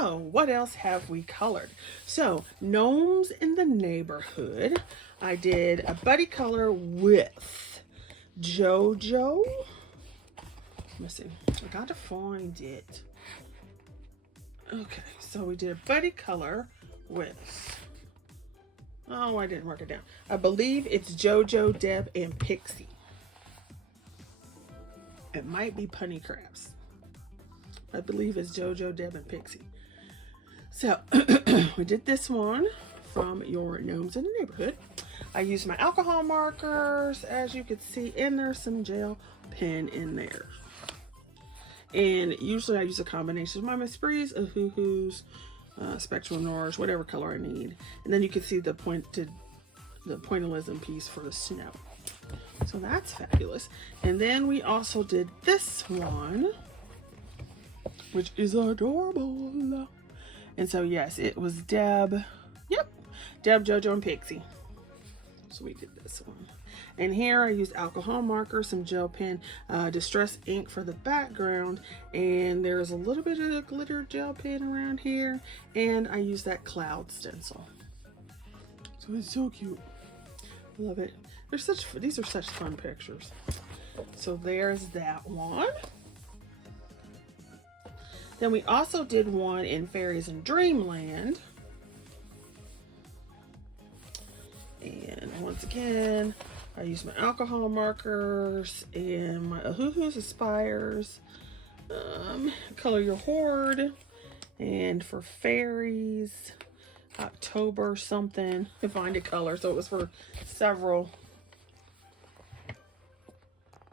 So what else have we colored? So Gnomes in the Neighborhood. I did a buddy color with JoJo. Missing. I got to find it. Okay, so we did a buddy color with, oh, I didn't mark it down. I believe it's JoJo, Deb, and Pixie. It might be Punny Crabs. I believe it's JoJo, Deb, and Pixie. So we did this one from your Gnomes in the Neighborhood. I used my alcohol markers, as you can see, and there's some gel pen in there. And usually I use a combination of my Miss a Hoo-Hoos, Spectrum Noirs, whatever color I need. And then you can see the pointillism piece for the snow. So that's fabulous. And then we also did this one, which is adorable. And so yes, it was Deb. Yep, Deb, JoJo, and Pixie. So we did this one. And here I used alcohol marker, some gel pen, distress ink for the background, and there's a little bit of glitter gel pen around here, and I used that cloud stencil. So it's so cute. Love it. These are such fun pictures. So there's that one. Then we also did one in Fairies in Dreamland. And once again, I used my alcohol markers and my Hoo-Hoos Aspires, Color Your Horde, and for Fairies, October something, to find a color. So it was for several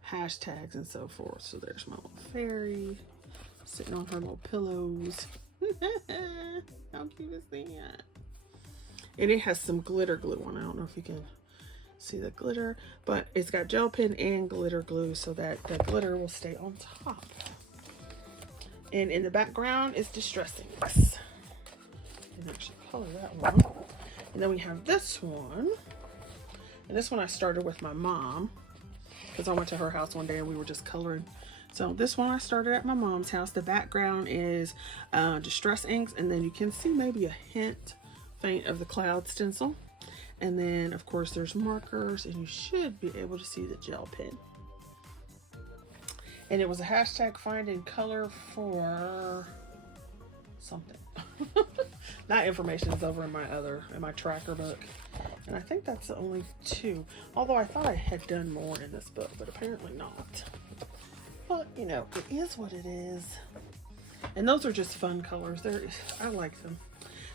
hashtags and so forth. So there's my little fairy sitting on her little pillows. How cute is that? And it has some glitter glue on. I don't know if you can see the glitter, but it's got gel pen and glitter glue so that the glitter will stay on top. And in the background is distress inks. And actually color that one. And then we have this one. And this one I started with my mom because I went to her house one day and we were just coloring. So this one I started at my mom's house. The background is distress inks, and then you can see maybe a hint faint of the cloud stencil. And then of course there's markers, and you should be able to see the gel pen. And it was a hashtag finding color for something. That information is over in my tracker book. And I think that's the only two. Although I thought I had done more in this book, but apparently not. But you know, it is what it is. And those are just fun colors. I like them.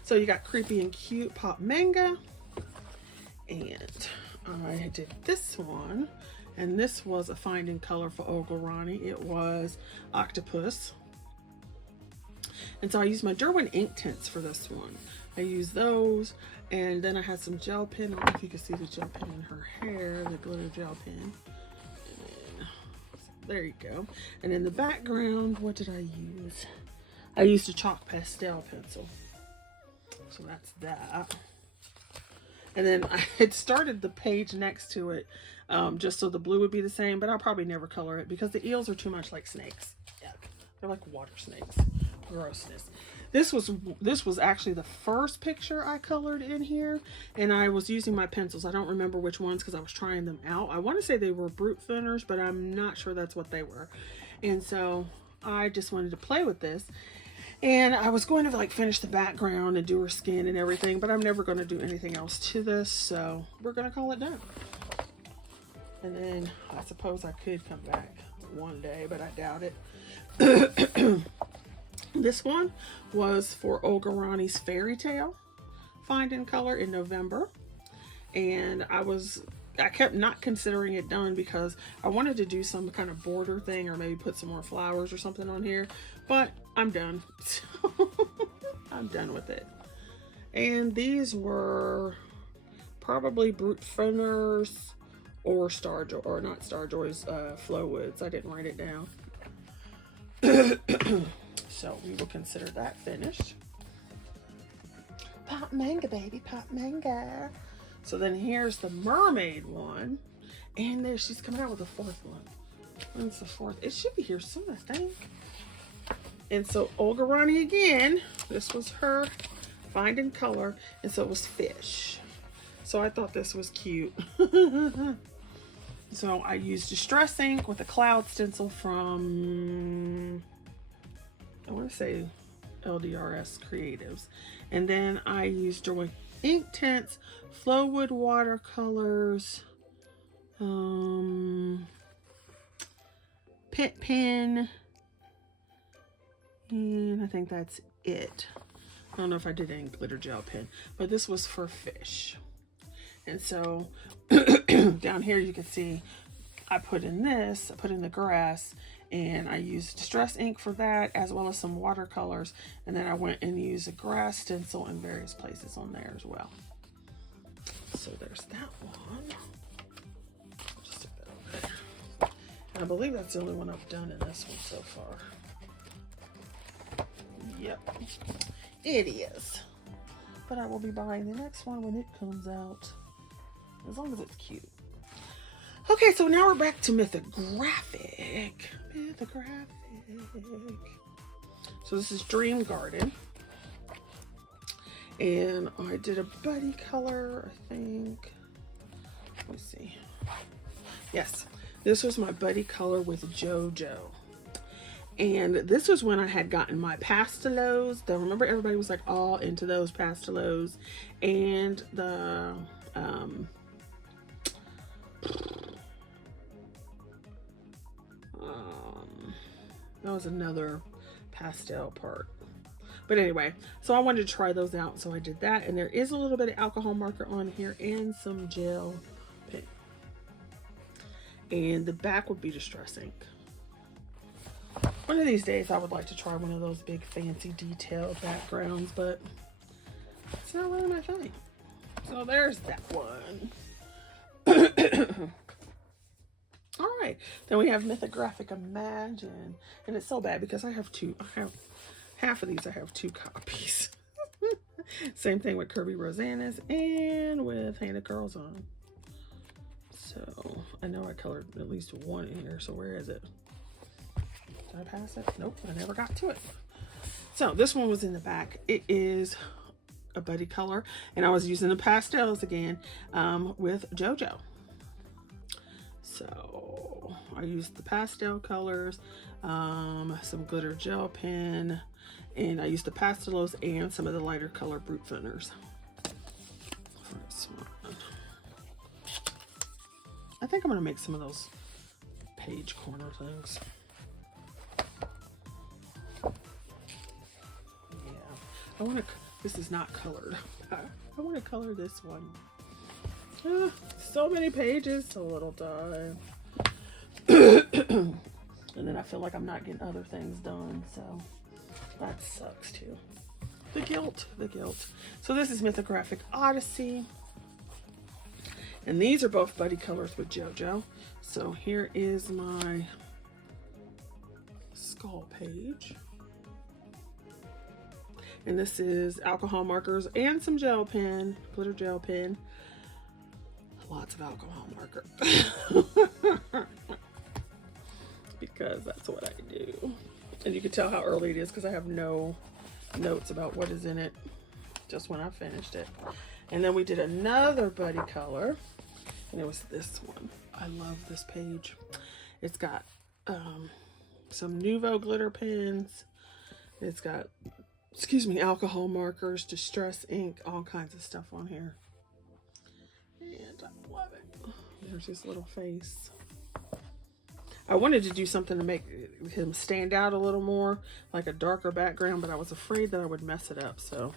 So you got Creepy and Cute Pop Manga. And I did this one. And this was a finding color for Ogorani. It was Octopus. And so I used my Derwent ink tints for this one. I used those. And then I had some gel pen. I don't know if you can see the gel pen in her hair. The glitter gel pen. And there you go. And in the background, what did I use? I used a chalk pastel pencil. So that's that. And then I had started the page next to it just so the blue would be the same, but I'll probably never color it because the eels are too much like snakes. Yuck. They're like water snakes. Grossness. This was actually the first picture I colored in here, and I was using my pencils. I don't remember which ones because I was trying them out. I want to say they were brute thinners, but I'm not sure that's what they were. And so I just wanted to play with this. And I was going to like finish the background and do her skin and everything, but I'm never going to do anything else to this, so we're going to call it done. And then I suppose I could come back one day, but I doubt it. This one was for Ogorani's Fairy Tale Find in Color in November. And I kept not considering it done because I wanted to do some kind of border thing or maybe put some more flowers or something on here, but I'm done. I'm done with it. And these were probably Brute Thinners or Starjoy, or not Starjoy's, Flowwoods. I didn't write it down. So we will consider that finished. Pop manga, baby, pop manga. So then here's the mermaid one. And there she's coming out with a fourth one. When's the fourth? It should be here soon, I think. And so Olga Rani again, this was her find in color, and so it was fish. So I thought this was cute. So I used distress ink with a cloud stencil from, I want to say LDRS Creatives. And then I used Joy ink tints, Flowwood watercolors, Pit pen, and I think that's it. I don't know if I did any glitter gel pen, but this was for fish. And so down here you can see I put in the grass, and I used distress ink for that as well as some watercolors, and then I went and used a grass stencil in various places on there as well. So there's that one. Just stick that over there. And I believe that's the only one I've done in this one so far. Yep, it is. But I will be buying the next one when it comes out, as long as it's cute. Okay, so now we're back to Mythographic. So this is Dream Garden. And I did a buddy color, I think. Let me see. Yes, this was my buddy color with JoJo. And this was when I had gotten my pastelos. Remember everybody was like all into those pastelos. And the that was another pastel part. But anyway, so I wanted to try those out, so I did that. And there is a little bit of alcohol marker on here and some gel pen. And the back would be distress ink. One of these days I would like to try one of those big fancy detailed backgrounds, but it's not really my thing. So there's that one. All right, then we have Mythographic Imagine, and it's so bad because I have half of these, I have 2 copies. Same thing with Kirby Rosanna's and with Handed Girls on. So I know I colored at least one in here, so where is it? Did I pass it? Nope, I never got to it. So this one was in the back. It is a buddy color, and I was using the pastels again with JoJo. So I used the pastel colors, some glitter gel pen, and I used the pastelos and some of the lighter color brute thinners for this one. I think I'm gonna make some of those page corner things. Yeah, I want to. This is not colored. I want to color this one. So many pages, so little time. And then I feel like I'm not getting other things done, so that sucks too. The guilt. So this is Mythographic Odyssey. And these are both buddy colors with JoJo. So here is my skull page. And this is alcohol markers and some gel pen, glitter gel pen. Lots of alcohol marker. Because that's what I do. And you can tell how early it is because I have no notes about what is in it, just when I finished it. And then we did another buddy color, and it was this one. I love this page. It's got some Nuvo glitter pens. It's got, alcohol markers, distress ink, all kinds of stuff on here. And I love it. There's his little face. I wanted to do something to make him stand out a little more, like a darker background, but I was afraid that I would mess it up, so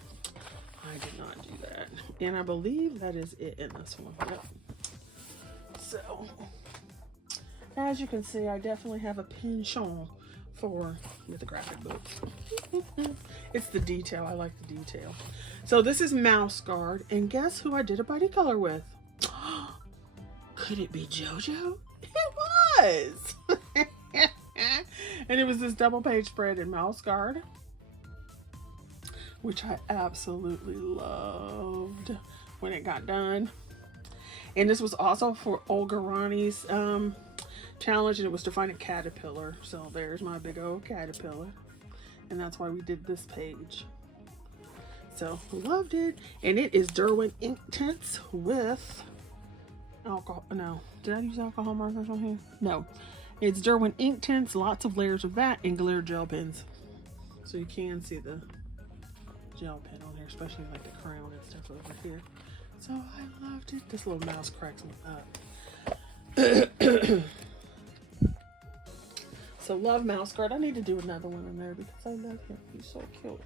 I did not do that. And I believe that is it in this one. Yep. So, as you can see, I definitely have a penchant for mythographic books. It's the detail. I like the detail. So this is Mouse Guard, and guess who I did a buddy color with? Could it be JoJo? It was! And it was this double page spread in Mouse Guard, which I absolutely loved when it got done. And this was also for Olga Rani's challenge, and it was to find a caterpillar. So there's my big old caterpillar. and that's why we did this page. So loved it. And it is Derwent Ink Tints with alcohol. No, did I use alcohol markers on here? No, it's Derwent Ink Tints, lots of layers of that, and glitter gel pens. So you can see the gel pen on here, especially like the crown and stuff over here. So I loved it. This little mouse cracks me up. So love mouse guard. I need to do another one in there because I love him. He's so cute.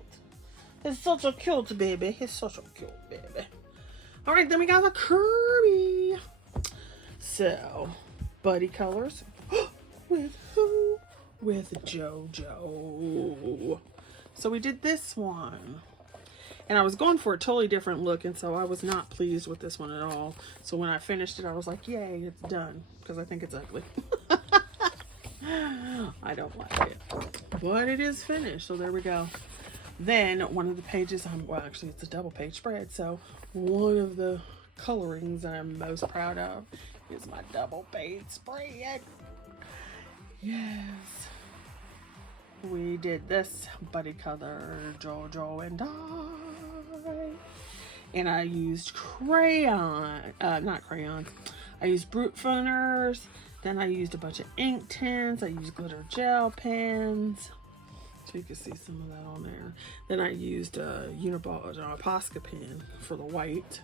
He's such a cute baby. He's such a cute baby. All right, then we got the Kirby. So, buddy colors. With who? With JoJo. So we did this one. And I was going for a totally different look, and so I was not pleased with this one at all. So when I finished it, I was like, yay, it's done. Because I think it's ugly. I don't like it. But it is finished, so there we go. Then one of the pages, well, actually it's a double page spread, so one of the colorings that I'm most proud of is my double page spread. Yes. We did this buddy color, JoJo and I. And I used not crayons. I used brute funners. Then I used a bunch of ink tints. I used glitter gel pens. So you can see some of that on there. Then I used a Posca pen for the white.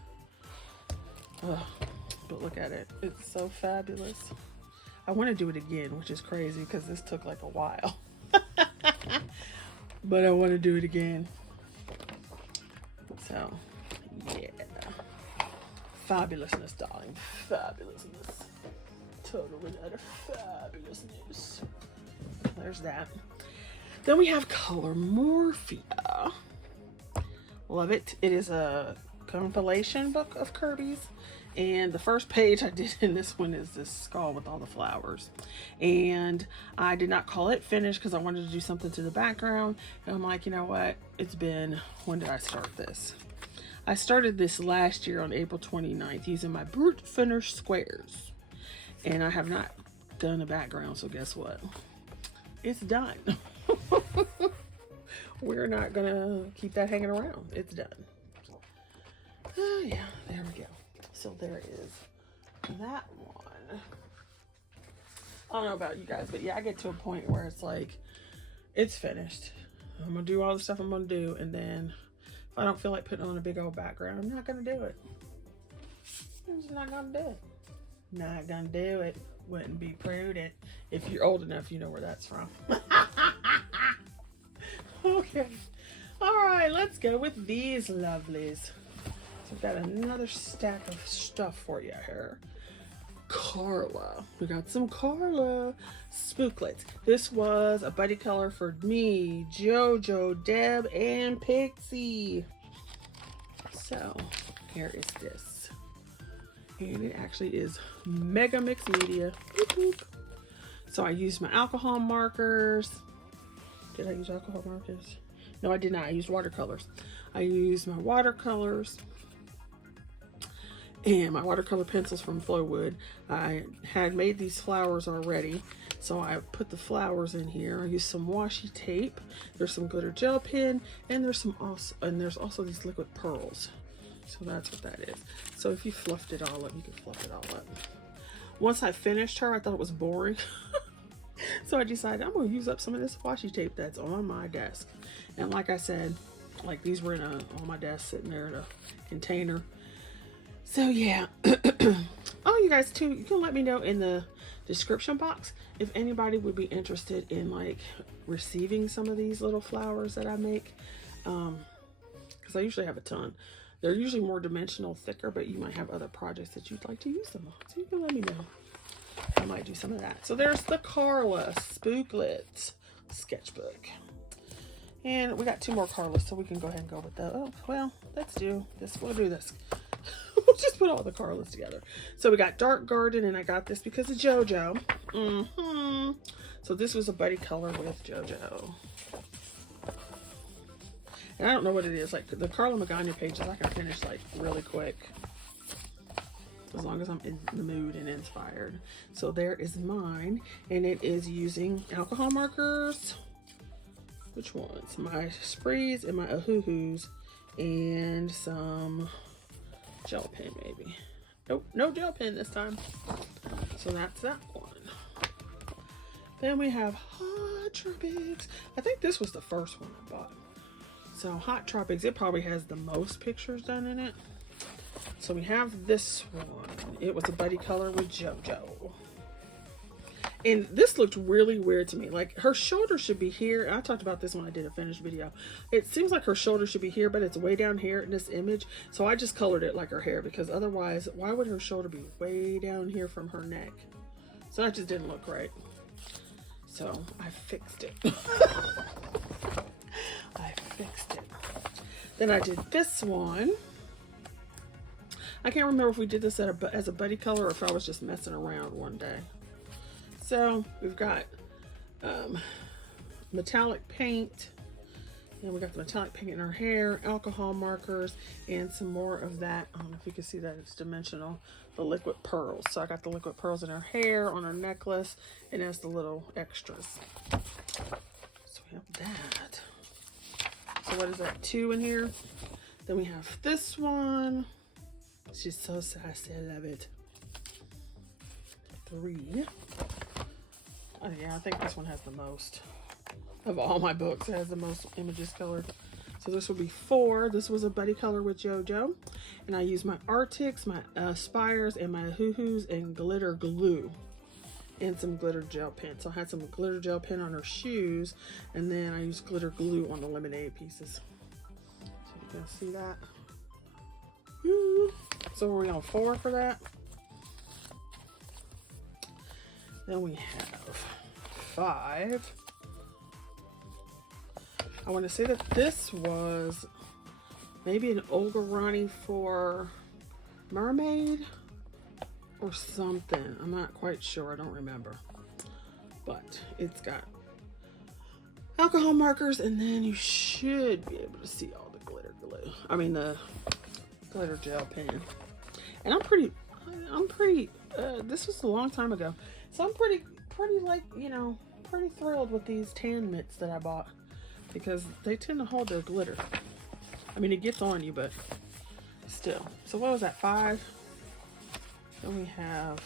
But look at it. It's so fabulous. I want to do it again, which is crazy because this took like a while. But I want to do it again. So, yeah. Fabulousness, darling. Fabulousness. Total utter fabulousness. There's that. Then we have Color Morphia. Love it. It is a compilation book of Kirby's. And the first page I did in this one is this skull with all the flowers. And I did not call it finished because I wanted to do something to the background. And I'm like, you know what? When did I start this? I started this last year on April 29th using my Brute Finish squares. And I have not done a background, so guess what? It's done. We're not gonna keep that hanging around. It's done. Oh yeah, there we go. So there is that one. I don't know about you guys, but yeah, I get to a point where it's like, it's finished. I'm gonna do all the stuff I'm gonna do, and then if I don't feel like putting on a big old background, I'm not gonna do it. I'm just not gonna do it. Not gonna do it. Wouldn't be prudent. If you're old enough, you know where that's from. Okay. Alright, let's go with these lovelies. So I've got another stack of stuff for you here. Carla. We got some Carla spooklets. This was a buddy color for me, JoJo, Deb, and Pixie. So, here is this. And it actually is Mega Mix Media. Whoop, whoop. So I used my alcohol markers. Did I use alcohol markers? No, I did not. I used watercolors. I used my watercolors and my watercolor pencils from Flowwood. I had made these flowers already, so I put the flowers in here. I used some washi tape. There's some glitter gel pen, and there's also these liquid pearls. So that's what that is. So if you fluffed it all up, you can fluff it all up. Once I finished her, I thought it was boring. So I decided I'm going to use up some of this washi tape that's on my desk. And like I said, like these were on my desk sitting there in a container. So yeah. Oh, you guys too, you can let me know in the description box if anybody would be interested in like receiving some of these little flowers that I make. Because I usually have a ton. They're usually more dimensional, thicker, but you might have other projects that you'd like to use them on. So you can let me know. I might do some of that. So there's the Carla Spooklet sketchbook. And we got 2 more Carlas, so we can go ahead and go with that. Oh, well, let's do this. We'll do this. We'll just put all the Carlas together. So we got Dark Garden, and I got this because of JoJo. So this was a buddy color with JoJo. And I don't know what it is. Like the Carla Magana pages, I can finish like really quick. As long as I'm in the mood and inspired. So there is mine. And it is using alcohol markers, which ones? My sprees and my ahoo-hoos, and some gel pen maybe. Nope, no gel pen this time. So that's that one. Then we have Hot Tropics. I think this was the first one I bought. So Hot Tropics, it probably has the most pictures done in it. So we have this one. It was a buddy color with JoJo. And this looked really weird to me. Like her shoulder should be here. I talked about this when I did a finished video. It seems like her shoulder should be here, but it's way down here in this image. So I just colored it like her hair, because otherwise, why would her shoulder be way down here from her neck? So that just didn't look right. So I fixed it. I fixed it. Then I did this one. I can't remember if we did this as a buddy color or if I was just messing around one day. So we've got metallic paint, and we got the metallic paint in her hair, alcohol markers, and some more of that. I don't know if you can see that, it's dimensional, the liquid pearls. So I got the liquid pearls in her hair, on her necklace, and as the little extras. So we have that. So what is that, 2 in here? Then we have this one. She's so sassy, I love it. 3. Oh yeah, I think this one has the most of all my books. It has the most images colored. So this will be 4. This was a buddy color with JoJo. And I used my Arctics, my Spires, and my Hoo-Hoos, and glitter glue. And some glitter gel pen. So I had some glitter gel pen on her shoes. And then I used glitter glue on the lemonade pieces. So you can see that. Woo. So we're on 4 for that. Then we have 5. I want to say that this was maybe an Olga Rani for Mermaid or something. I'm not quite sure. I don't remember. But it's got alcohol markers, and then you should be able to see all the glitter glue. I mean the glitter gel pen. And I'm pretty, this was a long time ago. So I'm pretty like, you know, pretty thrilled with these tan mitts that I bought, because they tend to hold their glitter. I mean, it gets on you, but still. So what was that, 5? Then we have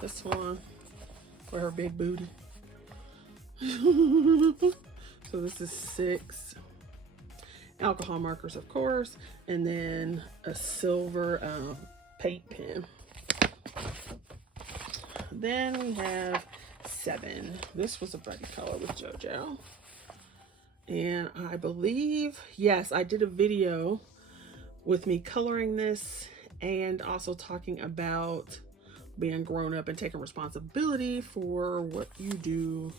this one for her big booty. So this is 6. Alcohol markers, of course, and then a silver paint pen. Then we have 7. This was a buddy color with JoJo. And I believe, yes, I did a video with me coloring this and also talking about being grown up and taking responsibility for what you do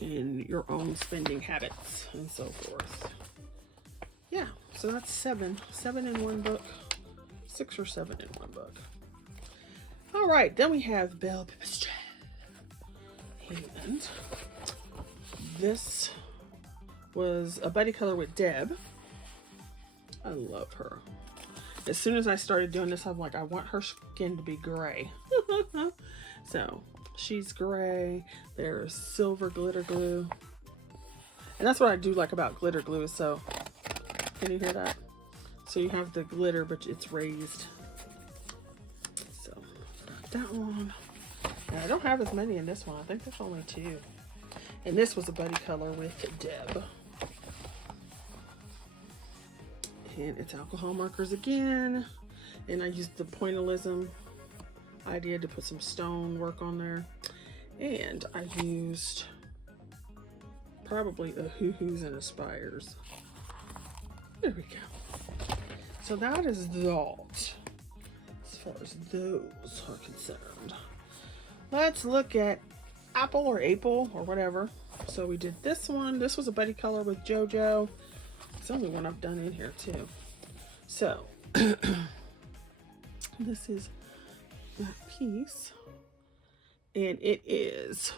in your own spending habits and so forth. Yeah, so that's 7. 7 in one book. 6 or 7 in one book. All right, then we have Belle Piste. And this was a buddy color with Deb. I love her. As soon as I started doing this, I'm like, I want her skin to be gray. So she's gray. There's silver glitter glue. And that's what I do like about glitter glue. So, can you hear that? So you have the glitter, but it's raised. So, that one. And I don't have as many in this one. I think there's only 2. And this was a buddy color with Deb. And it's alcohol markers again. And I used the pointillism idea to put some stone work on there. And I used probably a Hoo-Hoos and a Spires. There we go. So that is that, as far as those are concerned. Let's look at Apple or April or whatever. So we did this one. This was a buddy color with JoJo. It's the only one I've done in here too. So this is that piece, and it is,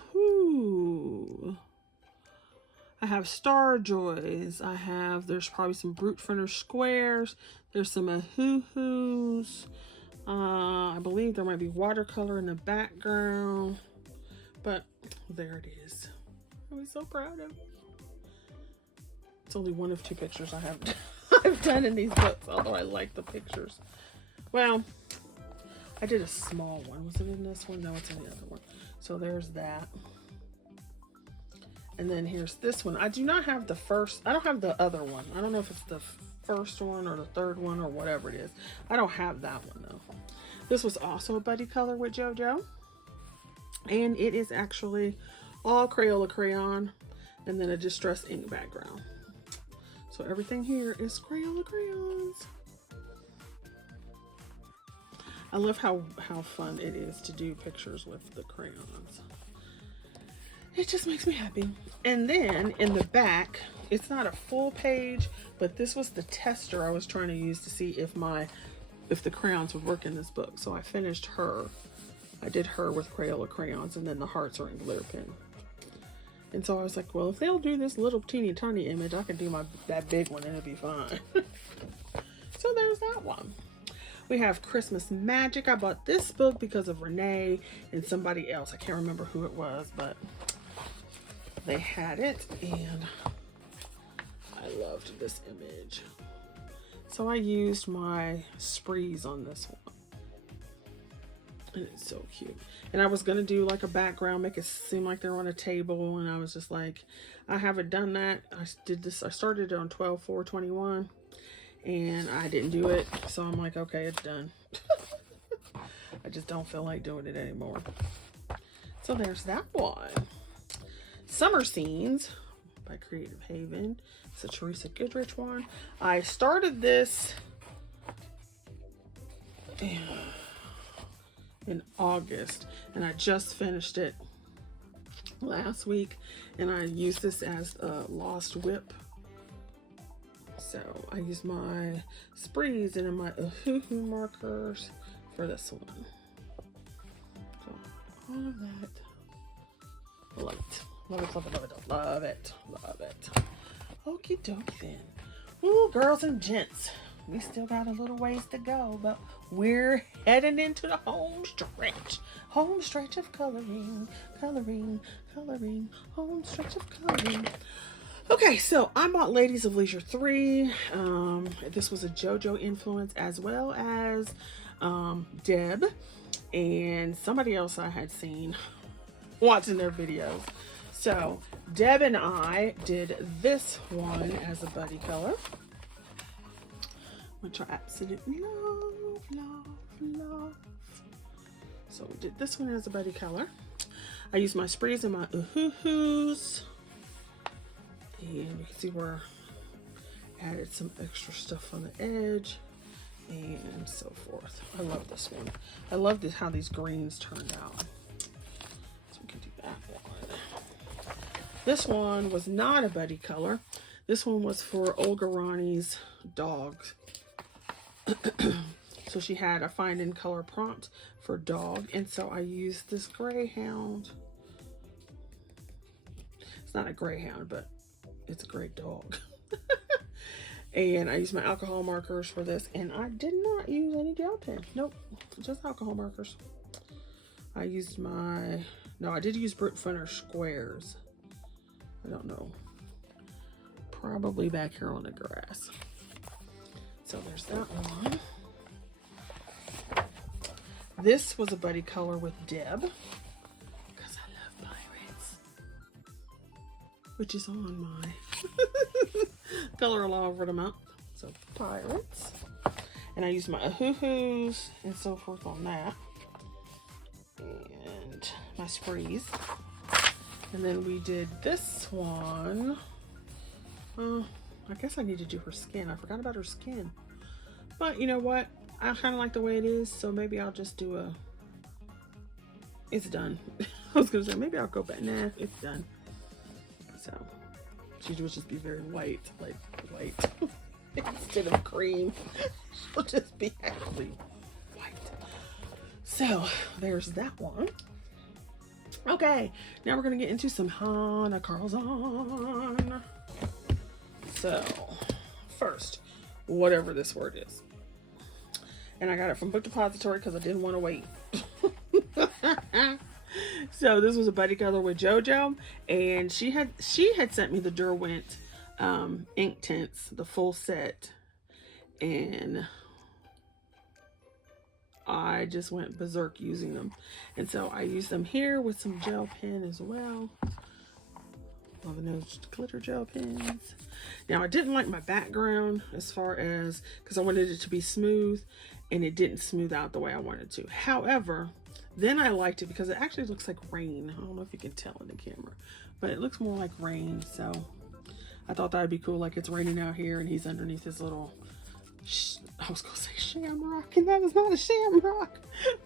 I have Star Joys. I have, there's probably some Brute Fronter squares. There's some Hoo-Hoos. I believe there might be watercolor in the background, but there it is. I'm so proud of it. It's only one of two pictures I have I've done in these books, although I like the pictures. Well, I did a small one. Was it in this one? No, it's in the other one. So there's that. And then here's this one. I do not have the first, I don't have the other one. I don't know if it's the first one or the third one or whatever it is. I don't have that one though. This was also a buddy color with JoJo. And it is actually all Crayola crayon and then a distress ink background. So everything here is Crayola crayons. I love how fun it is to do pictures with the crayons. It just makes me happy. And then in the back, it's not a full page, but this was the tester I was trying to use to see if the crayons would work in this book. So I finished her. I did her with Crayola crayons, and then the hearts are in glitter pen. And so I was like, well, if they'll do this little teeny tiny image, I can do that big one and it'll be fine. So there's that one. We have Christmas Magic. I bought this book because of Renee and somebody else. I can't remember who it was, but they had it and I loved this image. So I used my sprees on this one. And it's so cute. And I was going to do like a background, make it seem like they're on a table. And I was just like, I haven't done that. I did this. I started it on 12/4/21 and I didn't do it. So I'm like, okay, it's done. I just don't feel like doing it anymore. So there's that one. Summer Scenes by Creative Haven. It's a Teresa Goodrich one. I started this in August and I just finished it last week, and I used this as a Lost Whip. So I used my sprees and my markers for this one. So all of that, love it. Love it, love it, love it, love it, love it. Okie dokie then. Ooh, girls and gents, we still got a little ways to go, but we're heading into the home stretch. Home stretch of coloring, coloring, coloring, home stretch of coloring. Okay, so I bought Ladies of Leisure 3. This was a JoJo influence as well as Deb and somebody else I had seen watching their videos. So Deb and I did this one as a buddy color, which I absolutely love, love, love. So we did this one as a buddy color. I used my sprees and my oohoo-hoos. And you can see where I added some extra stuff on the edge and so forth. I love this one. I love this, how these greens turned out. So we can do that one. This one was not a buddy color. This one was for Olga Rani's dog. So she had a find in color prompt for dog, and so I used this greyhound. It's not a greyhound, but it's a great dog. And I used my alcohol markers for this, and I did not use any gel pen. Nope, just alcohol markers. I used my, no, I did use Brute Funner squares. I don't know. Probably back here on the grass. So there's that one. This was a buddy color with Deb, because I love pirates, which is on my color all over the map. So pirates. And I used my ahoo-hoos and so forth on that. And my sprees. And then we did this one. I guess I need to do her skin. I forgot about her skin. But you know what? I kind of like the way it is, so maybe I'll just do a... It's done. I was going to say, maybe I'll go back. Nah, it's done. So, she would just be very white, like white. Instead of cream. She'll just be actually white. So, there's that one. Okay, now we're going to get into some Hannah Carlson. So, first, whatever this word is. And I got it from Book Depository because I didn't want to wait. So this was a buddy color with JoJo, and she had sent me the Derwent ink tints, the full set, and I just went berserk using them. And so I used them here with some gel pen as well. Loving those glitter gel pens. Now I didn't like my background as far as, because I wanted it to be smooth, and it didn't smooth out the way I wanted to. However, then I liked it because it actually looks like rain. I don't know if you can tell in the camera, but it looks more like rain. So I thought that would be cool. Like it's raining out here and he's underneath his little, I was gonna say shamrock, and that is not a shamrock.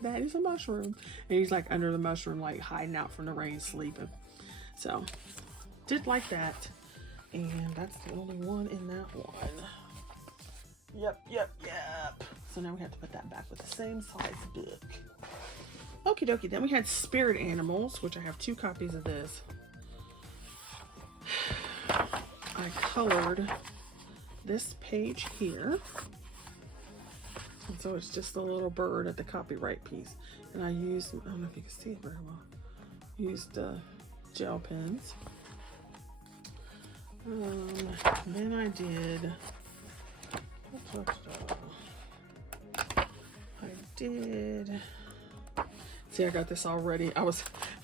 That is a mushroom. And he's like under the mushroom, like hiding out from the rain, sleeping. So did like that. And that's the only one in that one. Yep. So now we have to put that back with the same size book. Okie dokie. Then we had Spirit Animals, which I have 2 copies of this. I colored this page here. And so it's just a little bird at the copyright piece. And I used, I don't know if you can see it very well, used gel pens. Then I did, see, I got this already.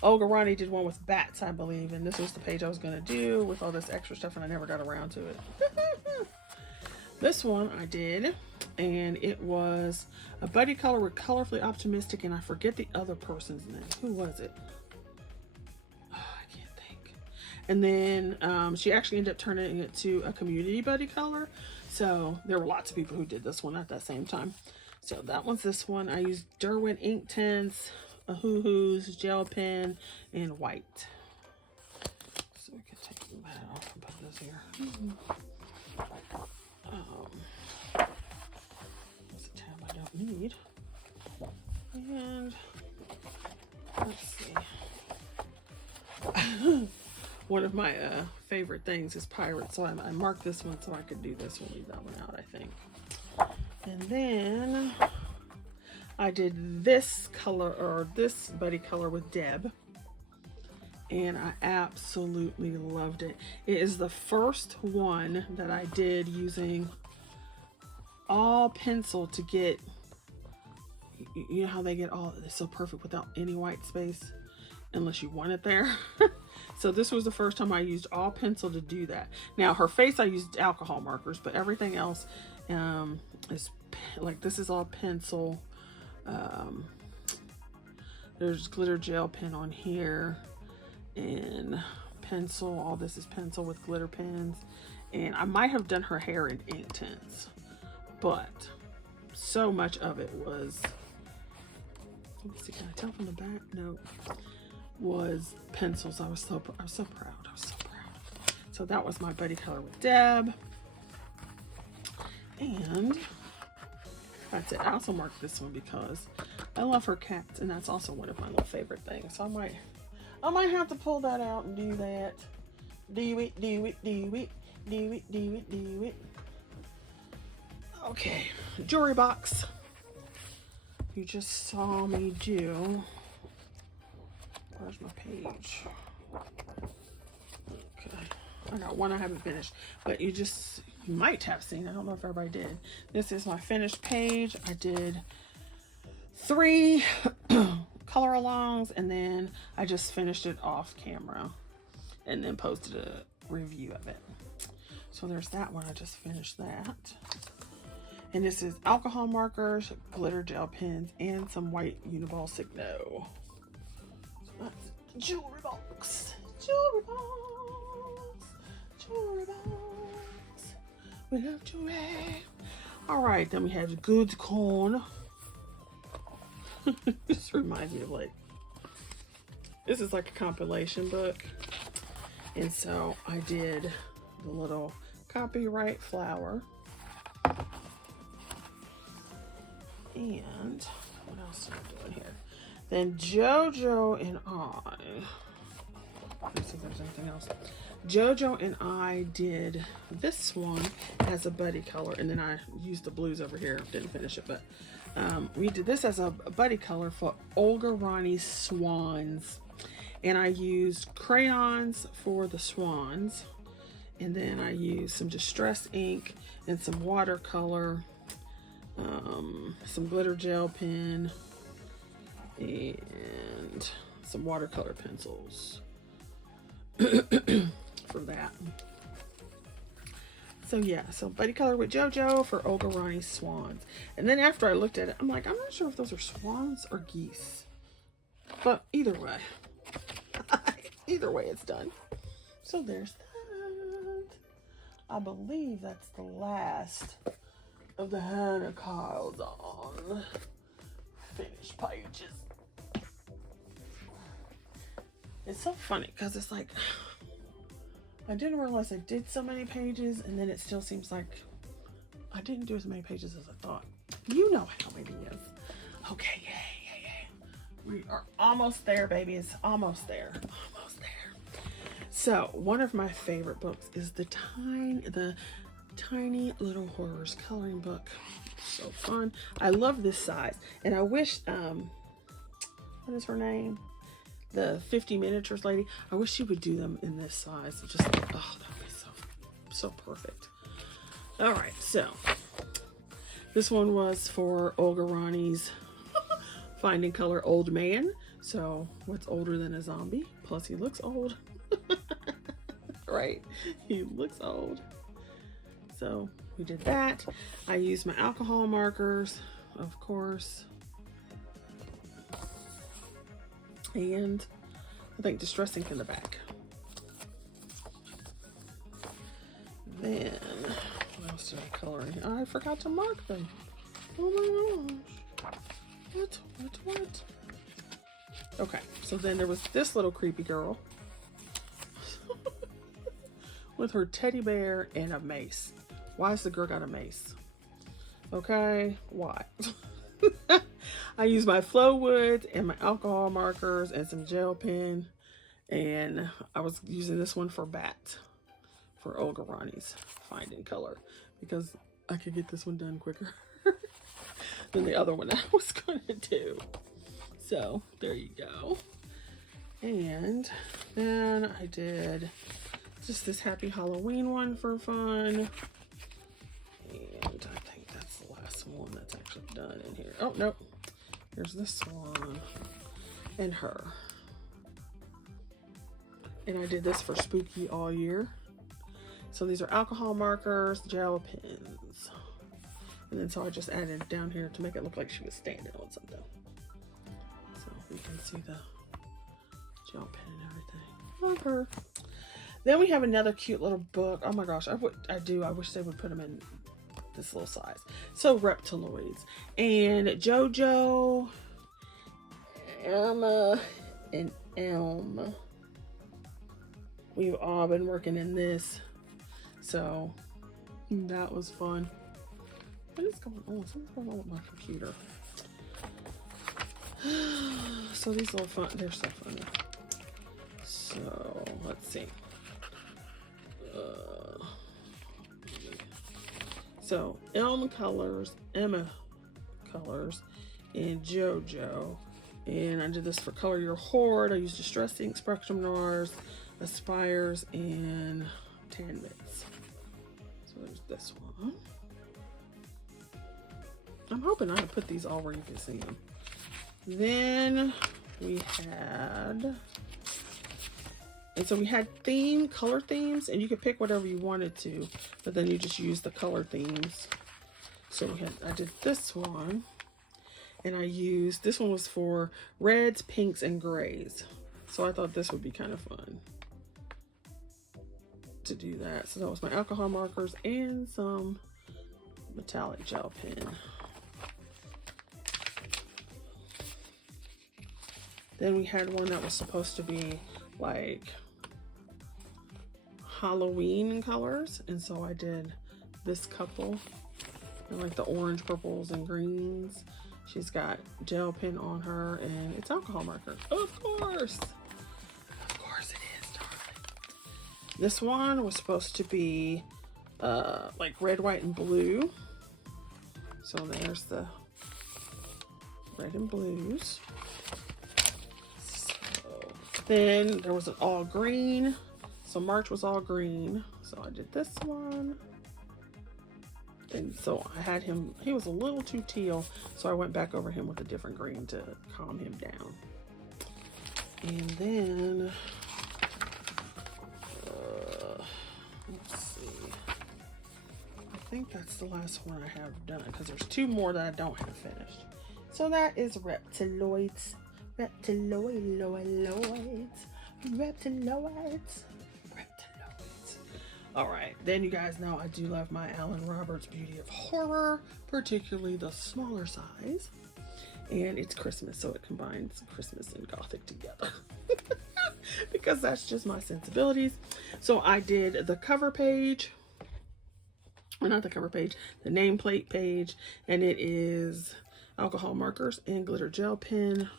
Olga Ronnie did one with bats, I believe, and this was the page I was going to do with all this extra stuff, and I never got around to it. This one I did, and it was a buddy color with Colorfully Optimistic, and I forget the other person's name. Who was it? Oh, I can't think. And then she actually ended up turning it to a community buddy color, so there were lots of people who did this one at that same time. So that one's this one. I used Derwent ink tints, a Hoo-Hoo's gel pen, and white. So we can take that off and put this here. That's a tab I don't need. And let's see. One of my favorite things is pirates, so I marked this one so I could do this one, leave that one out, I think. And then I did this color, or this buddy color with Deb, and I absolutely loved it. It is the first one that I did using all pencil to get, you know how they get all, it's so perfect without any white space unless you want it there. So this was the first time I used all pencil to do that. Now her face I used alcohol markers, but everything else is like, this is all pencil. There's glitter gel pen on here and pencil. All this is pencil with glitter pens, and I might have done her hair in ink tints, but so much of it was, let's see, can I tell from the back? No, was pencils. I was so proud. So that was my buddy color with Deb. And that's it. I also marked this one because I love her cats, and that's also one of my little favorite things. So I might have to pull that out and do that. Do it. Okay, jewelry box. You just saw me do. Where's my page? Okay, I got one I haven't finished, but you might have seen, I don't know if everybody did. This is my finished page. I did 3 color alongs, and then I just finished it off camera and then posted a review of it. So there's that one. I just finished that. And this is alcohol markers, glitter gel pens, and some white Uniball Signo. So that's the jewelry box. Jewelry box. Jewelry box. We love jewelry. All right, then we have Goods Corn. This reminds me of, like, this is like a compilation book. And so I did the little copyright flower. And what else am I doing here? Then JoJo and I, let's see if there's anything else. JoJo and I did this one as a buddy color, and then I used the blues over here. Didn't finish it, but we did this as a buddy color for Olga Ronnie's swans. And I used crayons for the swans, And then I used some distress ink and some watercolor, some glitter gel pen, and some watercolor pencils for that. So yeah, so Buddy Color with JoJo for Olga Ronnie's Swans. And then after I looked at it, I'm like, I'm not sure if those are swans or geese. But either way, it's done. So there's that. I believe that's the last of the Hannah Kyle's on finished pages. It's so funny because it's like, I didn't realize I did so many pages, and then it still seems like I didn't do as many pages as I thought. You know how many is. Okay, yay. We are almost there, baby. It's almost there. Almost there. So, one of my favorite books is the Tiny Little Horrors coloring book. So fun. I love this size. And I wish, what is her name? The 50 miniatures lady. I wish she would do them in this size. Just, oh, that would be so perfect. All right, so this one was for Olga Ronnie's Finding Color Old Man. So what's older than a zombie? Plus he looks old. Right? He looks old. So we did that. I used my alcohol markers, of course. And I think distress ink in the back. Then, what else did I color in? I forgot to mark them. Oh my gosh. What? Okay, so then there was this little creepy girl with her teddy bear and a mace. Why has the girl got a mace? Okay, why? I used my flow woods and my alcohol markers and some gel pen, and I was using this one for Bat for Olga Ronnie's Finding Color because I could get this one done quicker than the other one I was going to do. So there you go. And then I did just this Happy Halloween one for fun. And I think that's the last one that's actually done in here. Oh, no. There's this one and her. And I did this for Spooky all year. So these are alcohol markers, gel pens. And then so I just added down here to make it look like she was standing on something. So you can see the gel pen and everything. Love her. Then we have another cute little book. Oh my gosh, I wish they would put them in this little size. So Reptiloids and JoJo, Emma, and Elm. We've all been working in this, so that was fun. What is going on? Something's going on with my computer. So these little fun, they're so funny. So let's see. So Elmcolors, Emma Colors, and JoJo. And I did this for Color Your Horde. I used Distress Ink, Spectrum Noirs, Aspires, and Tan Mitts. So there's this one. I'm hoping I put these all where you can see them. Then we had, and so we had color themes, and you could pick whatever you wanted to, but then you just use the color themes. So I did this one, and I used, this one was for reds, pinks, and grays. So I thought this would be kind of fun to do that. So that was my alcohol markers and some metallic gel pen. Then we had one that was supposed to be like Halloween colors, and so I did this couple, and like the orange, purples, and greens. She's got gel pen on her, and it's alcohol marker. Of course it is, darling. This one was supposed to be like red, white, and blue. So there's the red and blues. Then there was an all green. So March was all green. So I did this one. And so I had him, he was a little too teal, so I went back over him with a different green to calm him down. And then, let's see. I think that's the last one I have done, because there's two more that I don't have finished. So that is Reptiloids. Reptiloids. Alright, then you guys know I do love my Alan Roberts Beauty of Horror, particularly the smaller size. And it's Christmas, so it combines Christmas and Gothic together. Because that's just my sensibilities. So I did the cover page. Well, not the cover page, the nameplate page. And it is alcohol markers and glitter gel pen.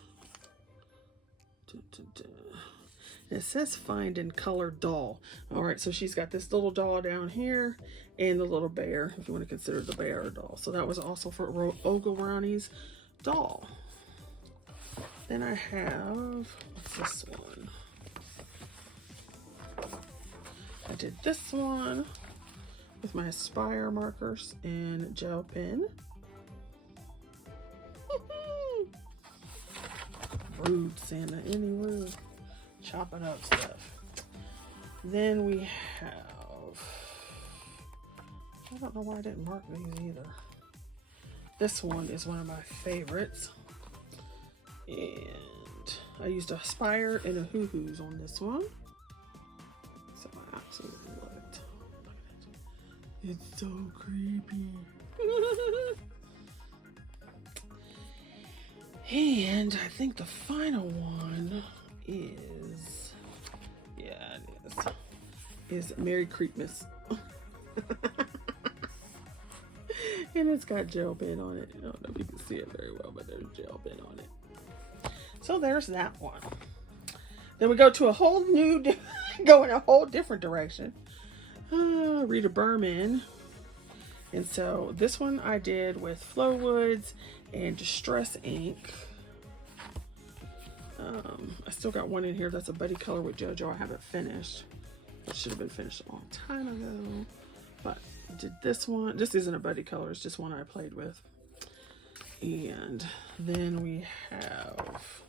It says find and color doll. All right, so she's got this little doll down here and the little bear, if you want to consider the bear a doll. So that was also for Ogilvani's doll. Then I have, what's this one? I did this one with my Aspire markers and gel pen. Rude Santa, any rude. Chopping up stuff. Then we have, I don't know why I didn't mark these either. This one is one of my favorites. And I used a Aspire and a Hoo Hoos on this one. So I absolutely love it. Look at it. It's so creepy. And I think the final one is, yeah, it is Merry Creepmas. And it's got gel pen on it. I don't know if you can see it very well, but there's gel pen on it. So there's that one. Then we go to a whole new, go in a whole different direction. Rita Berman. And so this one I did with Flowwoods and Distress ink. I still got one in here that's a buddy color with JoJo I haven't finished. It should have been finished a long time ago. But I did this one. This isn't a buddy color, it's just one I played with. And then we have,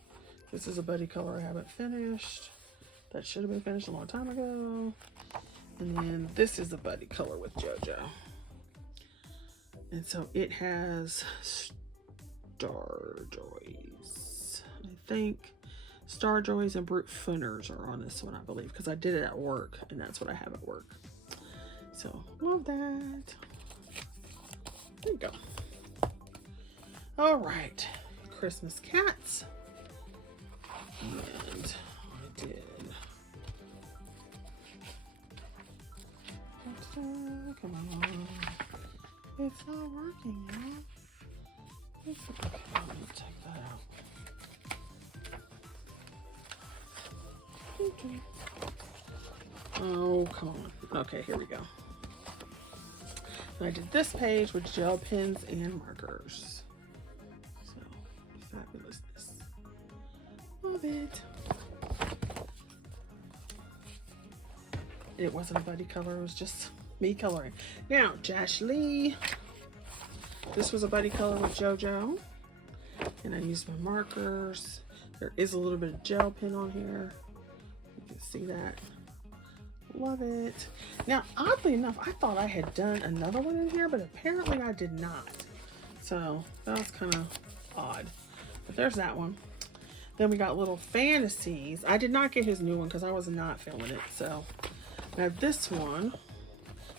this is a buddy color I haven't finished. That should have been finished a long time ago. And then this is a buddy color with JoJo. And so it has Star Joys. I think Star Joys and Brute Funners are on this one, I believe, because I did it at work, and that's what I have at work. So, love that. There you go. All right, Christmas cats. And I did. Come on. It's not working, y'all. Okay, I'm gonna take that out. Oh, come on. Okay, here we go. And I did this page with gel pens and markers. So, fabulousness. Love it. It wasn't a buddy color, it was just me coloring. Now, Josh Lee. This was a buddy color with JoJo. And I used my markers. There is a little bit of gel pen on here. You can see that. Love it. Now, oddly enough, I thought I had done another one in here, but apparently I did not. So that was kind of odd. But there's that one. Then we got little Fantasies. I did not get his new one because I was not feeling it. So now this one,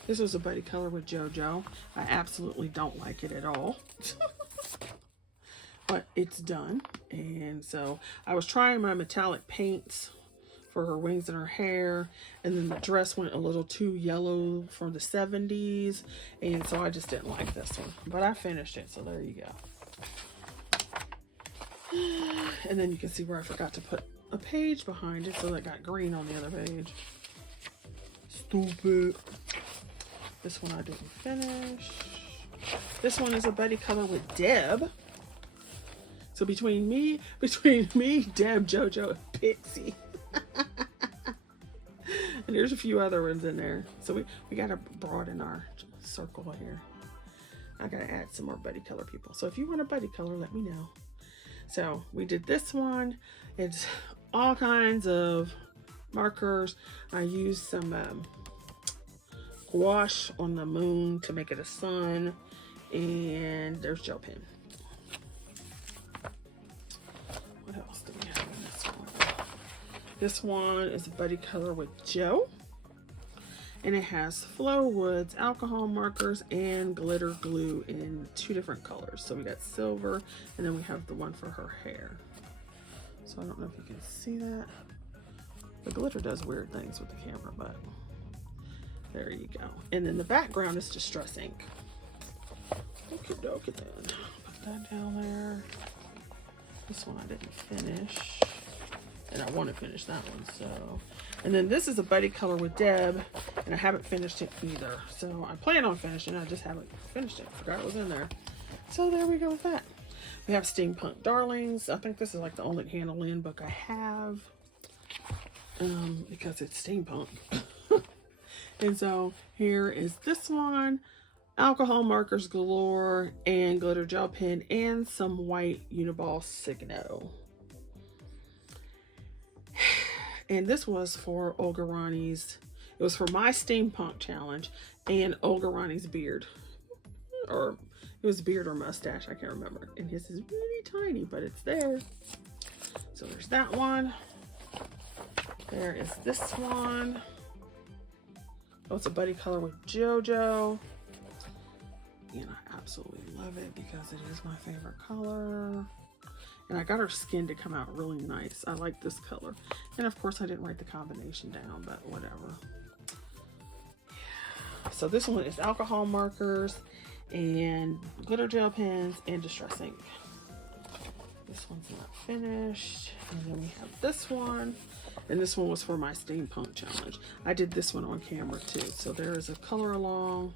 this was a buddy color with JoJo. I absolutely don't like it at all. But it's done. And so I was trying my metallic paints for her wings and her hair, and then the dress went a little too yellow for the 70s, and so I just didn't like this one, but I finished it, so there you go. And then you can see where I forgot to put a page behind it, so that got green on the other page. Stupid. This one I didn't finish. This one is a buddy color with Deb. So between me, Deb, JoJo, and Pixie. And there's a few other ones in there. So we got to broaden our circle here. I got to add some more buddy color people. So if you want a buddy color, let me know. So we did this one. It's all kinds of markers. I used some gouache on the moon to make it a sun. And there's gel pen. What else do we have in this one? This one is a buddy color with Joe. And it has flow woods, alcohol markers, and glitter glue in 2 different colors. So we got silver, and then we have the one for her hair. So I don't know if you can see that. The glitter does weird things with the camera, but there you go. And then the background is Distress ink. Okie dokie then. Put that down there. This one I didn't finish. And I want to finish that one, so. And then this is a buddy color with Deb, and I haven't finished it either. So I plan on finishing it, I just haven't finished it. Forgot it was in there. So there we go with that. We have Steampunk Darlings. I think this is like the only handle-in book I have. Because it's steampunk. And so here is this one. Alcohol markers galore, and glitter gel pen, and some white Uniball Signo. And this was for Olga Ronnie's, it was for my steampunk challenge and Olga Ronnie's beard. Or it was beard or mustache, I can't remember. And his is really tiny, but it's there. So there's that one. There is this one. Oh, it's a buddy color with JoJo. And I absolutely love it because it is my favorite color. And I got her skin to come out really nice. I like this color. And of course I didn't write the combination down, but whatever. Yeah. So this one is alcohol markers and glitter gel pens and distress ink. This one's not finished. And then we have this one. And this one was for my steampunk challenge. I did this one on camera too. So there is a color along,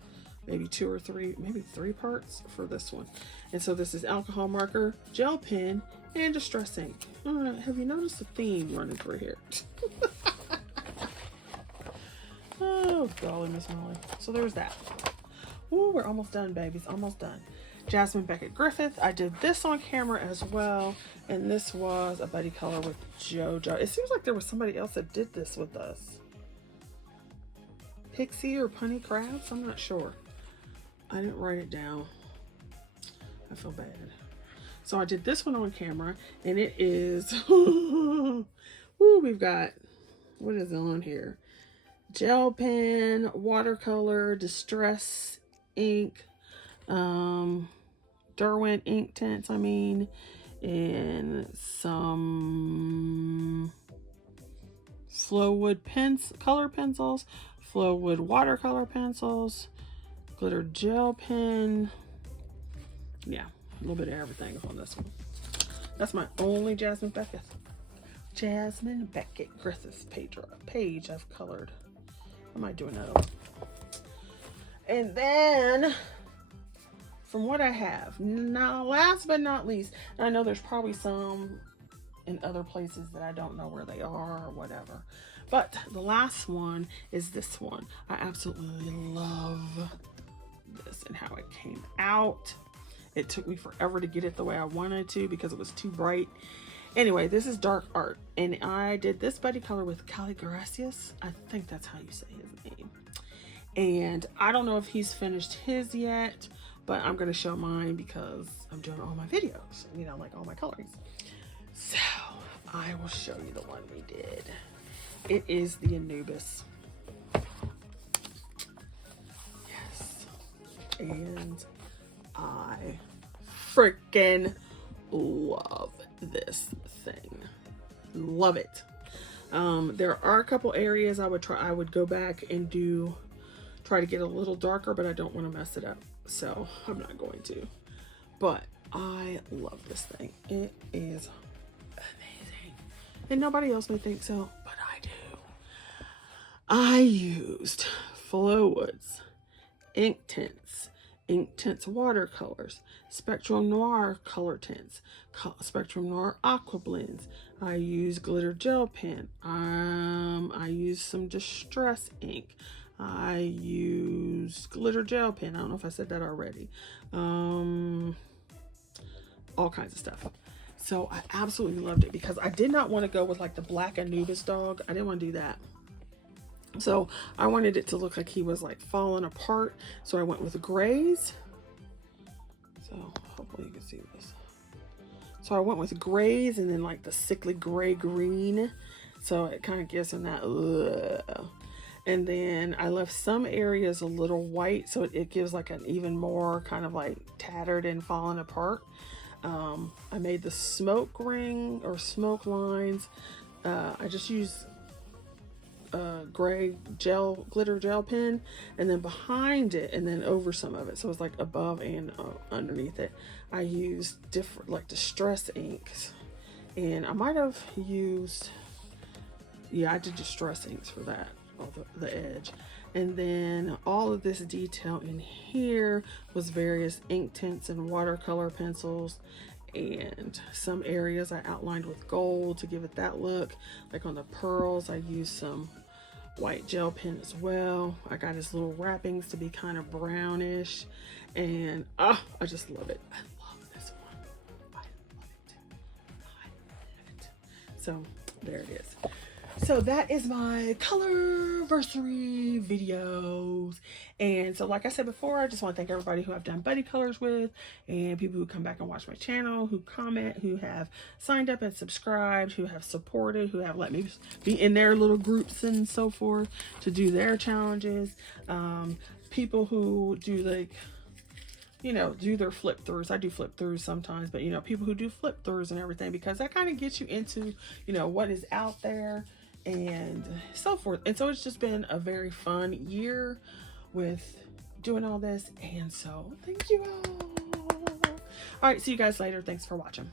maybe 2 or 3, maybe 3 parts for this one. And so this is alcohol marker, gel pen, and distress ink. Have you noticed a theme running through here? Oh, golly, Miss Molly. So there's that. Ooh, we're almost done, babies. Almost done. Jasmine Beckett Griffith. I did this on camera as well. And this was a buddy color with JoJo. It seems like there was somebody else that did this with us. Pixie or Punny Crafts? I'm not sure. I didn't write it down. I feel bad. So I did this one on camera, and it is, ooh, we've got, what is on here? Gel pen, watercolor, distress ink, Derwent ink tints, and some Flowwood color pencils, Flowwood watercolor pencils, glitter gel pen. Yeah, a little bit of everything on this one. That's my only Jasmine Beckett Griffith page I've colored. I might do another one. And then, from what I have, now last but not least, I know there's probably some in other places that I don't know where they are or whatever. But the last one is this one. I absolutely love this and how it came out. It took me forever to get it the way I wanted to because it was too bright. Anyway, this is dark art, and I did this buddy color with Color-versary. I think that's how you say his name. And I don't know if he's finished his yet, but I'm going to show mine because I'm doing all my videos, you know, like all my colorings. So I will show you the one we did. It is the Anubis. Yes. And I freaking love this thing. Love it. There are a couple areas I would go back and try to get a little darker, but I don't want to mess it up, so I'm not going to. But I love this thing. It is amazing, and nobody else may think so, but I do. I used Flowwoods ink tints watercolors, Spectrum Noir color tints, Spectrum Noir aqua blends. I use glitter gel pen. I use some distress ink. I use glitter gel pen. I don't know if I said that already. All kinds of stuff. So I absolutely loved it because I did not want to go with like the black Anubis dog. I didn't want to do that. So I wanted it to look like he was like falling apart. So I went with grays. So hopefully you can see this. So I went with grays and then like the sickly gray green. So it kind of gives him that and then I left some areas a little white, so it gives like an even more kind of like tattered and falling apart. I made the smoke ring or smoke lines. I just used gray glitter gel pen, and then behind it and then over some of it, so it's like above and underneath it, I used different like distress inks, and I might have used, yeah, I did distress inks for that, all the edge. And then all of this detail in here was various ink tints and watercolor pencils, and some areas I outlined with gold to give it that look. Like on the pearls, I used some white gel pen as well. I got his little wrappings to be kind of brownish, and I just love it. I love this one. I love it. I love it. So there it is. So that is my Color-versary videos. And so like I said before, I just want to thank everybody who I've done buddy colors with, and people who come back and watch my channel, who comment, who have signed up and subscribed, who have supported, who have let me be in their little groups and so forth to do their challenges. People who do like, you know, do their flip throughs. I do flip throughs sometimes, but you know, people who do flip throughs and everything, because that kind of gets you into, you know, what is out there and so forth. And so it's just been a very fun year with doing all this, and so thank you all. All right, see you guys later. Thanks for watching.